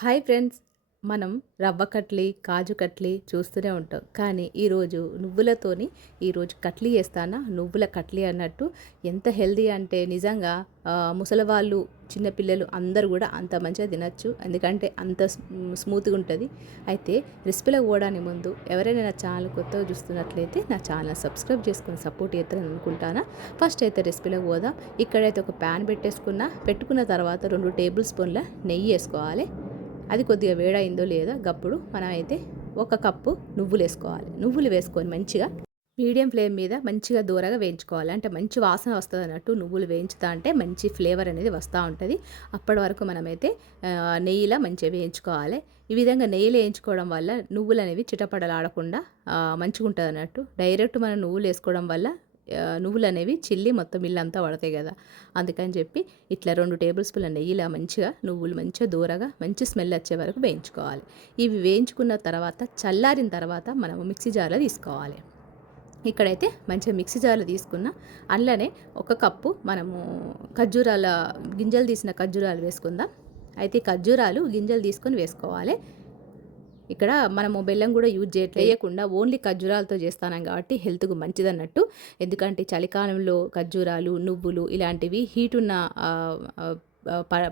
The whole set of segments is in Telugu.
హాయ్ ఫ్రెండ్స్ మనం రవ్వ కట్లీ కాజు కట్లీ చూస్తూనే ఉంటాం. కానీ ఈరోజు నువ్వులతోని ఈరోజు కట్లీ చేస్తానా? నువ్వుల కట్లీ అన్నట్టు ఎంత హెల్దీ అంటే నిజంగా ముసలివాళ్ళు చిన్నపిల్లలు అందరూ కూడా అంత మంచిగా తినచ్చు. ఎందుకంటే అంత స్మూత్గా ఉంటుంది. అయితే రెసిపీలో పోవడానికి ముందు ఎవరైనా నా ఛానల్ కొత్తగా చూస్తున్నట్లయితే నా ఛానల్ సబ్స్క్రైబ్ చేసుకుని సపోర్ట్ చేస్తారని అనుకుంటానా? ఫస్ట్ అయితే రెసిపీలో పోదాం. ఇక్కడైతే ఒక ప్యాన్ పెట్టేసుకున్న. పెట్టుకున్న తర్వాత రెండు టేబుల్ స్పూన్ల నెయ్యి వేసుకోవాలి. అది కొద్దిగా వేడైందో లేదో గప్పుడు మనం అయితే ఒక కప్పు నువ్వులు వేసుకోవాలి. నువ్వులు వేసుకొని మంచిగా మీడియం ఫ్లేమ్ మీద మంచిగా దూరగా వేయించుకోవాలి. అంటే మంచి వాసన వస్తుంది అన్నట్టు నువ్వులు వేయించుతా అంటే మంచి ఫ్లేవర్ అనేది వస్తూ ఉంటుంది. అప్పటి వరకు మనమైతే నెయ్యిలో మంచిగా వేయించుకోవాలి. ఈ విధంగా నెయ్యిలో వేయించుకోవడం వల్ల నువ్వులు అనేవి చిటపడలాడకుండా మంచిగా ఉంటుంది అన్నట్టు డైరెక్ట్ మనం నువ్వులు వేసుకోవడం వల్ల నువ్వులు అనేవి చిల్లి మొత్తం ఇల్లంతా పడతాయి కదా. అందుకని చెప్పి ఇట్లా రెండు టేబుల్ స్పూన్ల నెయ్యిలా మంచిగా నువ్వులు మంచిగా దూరగా మంచి స్మెల్ వచ్చే వరకు వేయించుకోవాలి. ఇవి వేయించుకున్న తర్వాత చల్లారిన తర్వాత మనము మిక్సీ జార్లో తీసుకోవాలి. ఇక్కడైతే మంచిగా మిక్సీ జార్లో తీసుకున్న అందులోనే ఒక కప్పు మనము ఖర్జూరాల గింజలు తీసిన ఖర్జూరాలు వేసుకుందాం. అయితే ఖర్జూరాలు గింజలు తీసుకొని వేసుకోవాలి. ఇక్కడ మనము బెల్లం కూడా యూజ్ చేయకుండా ఓన్లీ ఖర్జూరాలతో చేస్తానం కాబట్టి హెల్త్కు మంచిది అన్నట్టు ఎందుకంటే చలికాలంలో ఖర్జూరాలు నువ్వులు ఇలాంటివి హీట్ ఉన్న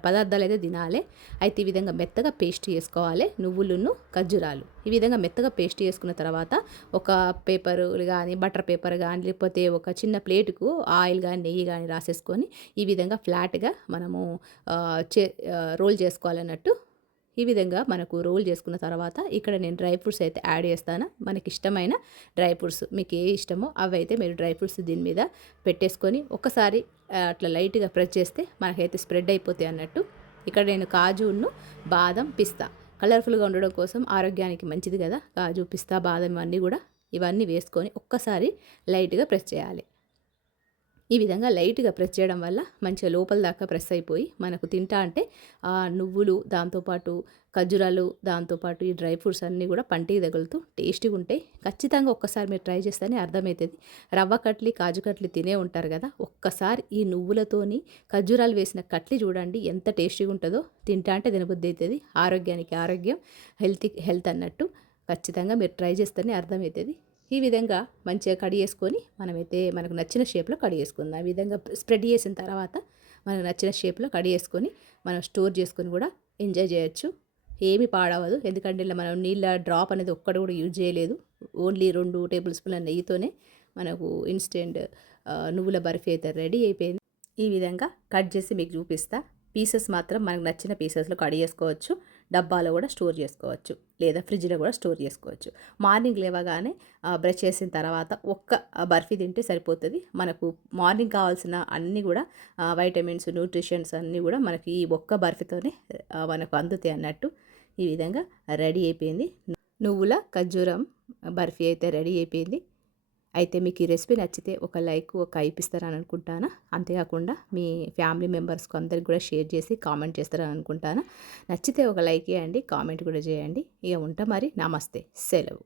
పదార్థాలు అయితే తినాలి. అయితే ఈ విధంగా మెత్తగా పేస్ట్ చేసుకోవాలి నువ్వులను ఖర్జూరాలు. ఈ విధంగా మెత్తగా పేస్ట్ చేసుకున్న తర్వాత ఒక పేపర్ కానీ బటర్ పేపర్ కానీ లేకపోతే ఒక చిన్న ప్లేటుకు ఆయిల్ కానీ నెయ్యి కానీ రాసేసుకొని ఈ విధంగా ఫ్లాట్గా మనము చే రోల్ చేసుకోవాలన్నట్టు ఈ విధంగా మనకు రోల్ చేసుకున్న తర్వాత ఇక్కడ నేను డ్రై ఫ్రూట్స్ అయితే యాడ్ చేస్తాను. మనకి ఇష్టమైన డ్రై ఫ్రూట్స్ మీకు ఏ ఇష్టమో అవి అయితే మీరు డ్రై ఫ్రూట్స్ దీని మీద పెట్టేసుకొని ఒకసారి అట్లా లైట్గా ప్రెస్ చేస్తే మనకైతే స్ప్రెడ్ అయిపోతాయి అన్నట్టు. ఇక్కడ నేను కాజును బాదం పిస్తా. కలర్ఫుల్గా ఉండడం కోసం ఆరోగ్యానికి మంచిది కదా. కాజు పిస్తా బాదం ఇవన్నీ కూడా ఇవన్నీ వేసుకొని ఒక్కసారి లైట్గా ప్రెస్ చేయాలి. ఈ విధంగా లైట్గా ప్రెస్ చేయడం వల్ల మంచిగా లోపల దాకా ప్రెస్ అయిపోయి మనకు తింటా అంటే నువ్వులు దాంతోపాటు ఖర్జూరాలు దాంతోపాటు ఈ డ్రై ఫ్రూట్స్ అన్నీ కూడా పంటికి తగులుతూ టేస్టీగా ఉంటాయి. ఖచ్చితంగా ఒక్కసారి మీరు ట్రై చేస్తేనే అర్థమవుతుంది. రవ్వ కట్లీ కాజు కట్లీ తినే ఉంటారు కదా ఒక్కసారి ఈ నువ్వులతోని ఖర్జూరాలు వేసిన కట్లీ చూడండి ఎంత టేస్టీగా ఉంటుందో. తింటా అంటే తినబుద్ధి అవుతుంది. ఆరోగ్యానికి ఆరోగ్యం హెల్త్ హెల్త్ అన్నట్టు ఖచ్చితంగా మీరు ట్రై చేస్తేనే అర్థమవుతుంది. ఈ విధంగా మంచిగా కడిగేసుకొని మనమైతే మనకు నచ్చిన షేప్లో కడిగేసుకుందాం ఆ విధంగా స్ప్రెడ్ చేసిన తర్వాత మనకు నచ్చిన షేప్లో కడిగేసుకొని మనం స్టోర్ చేసుకొని కూడా ఎంజాయ్ చేయొచ్చు. ఏమి పాడవదు. ఎందుకంటే ఇలా మనం నీళ్ళ డ్రాప్ అనేది ఒక్కటి కూడా యూజ్ చేయలేదు. ఓన్లీ రెండు టేబుల్ స్పూన్ల నెయ్యితోనే మనకు ఇన్స్టెంట్ నువ్వుల బర్ఫీ అయితే రెడీ అయిపోయింది. ఈ విధంగా కట్ చేసి మీకు చూపిస్తా. పీసెస్ మాత్రం మనకు నచ్చిన పీసెస్లో కట్ చేసుకోవచ్చు. డబ్బాలో కూడా స్టోర్ చేసుకోవచ్చు. లేదా ఫ్రిడ్జ్లో కూడా స్టోర్ చేసుకోవచ్చు. మార్నింగ్ లేవగానే బ్రష్ చేసిన తర్వాత ఒక్క బర్ఫీ తింటే సరిపోతుంది. మనకు మార్నింగ్ కావాల్సిన అన్నీ కూడా వైటమిన్స్ న్యూట్రిషన్స్ అన్నీ కూడా మనకి ఈ ఒక్క బర్ఫీతోనే మనకు అందుతాయి అన్నట్టు ఈ విధంగా రెడీ అయిపోయింది. నువ్వుల ఖర్జూరం బర్ఫీ అయితే రెడీ అయిపోయింది. అయితే మీకు ఈ రెసిపీ నచ్చితే ఒక లైక్ ఒక ఇప్పిస్తారని అనుకుంటాను అంతేకాకుండా మీ ఫ్యామిలీ మెంబర్స్కి అందరికి కూడా షేర్ చేసి కామెంట్ చేస్తారని అనుకుంటాను నచ్చితే ఒక లైక్ చేయండి కామెంట్ కూడా చేయండి. ఇక ఉంటా మరి. నమస్తే. సెలవు.